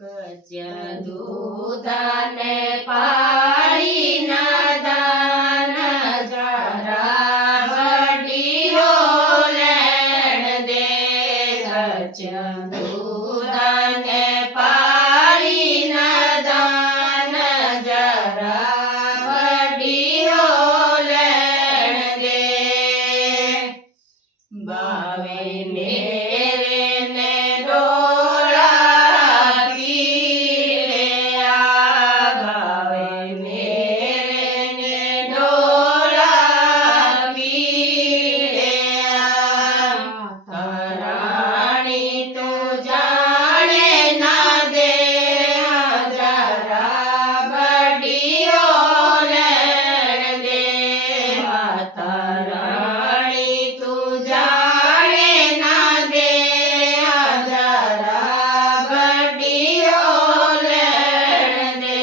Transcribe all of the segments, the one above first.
કચ્યા દૂધાને પાળી ના દાન જરા વડીલો લેણ દે. કચ્યા દૂધાને પાળી ના દાન જરા વડીલો લેણ દે. બાવે મેરે ને ડોળા પીળે આ. બાવે મેરે ને ડોળા પીળે આ. રાણી તું જાણે ના દે જરા વડીલો લેણ દે. માતા રાણી તું જાણે ના દે જરા વડીલો લેણ દે.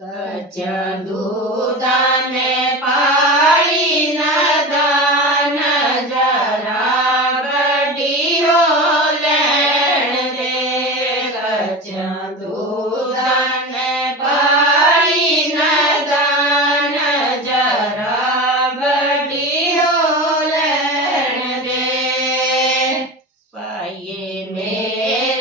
કચ્યા દૂધાને પાળી ના દાન જરા વડીલો લેણ દે. કચ્યા દૂધાને પાળી ના દાન જરા વડીલો લેણ દે. પાયે મેરે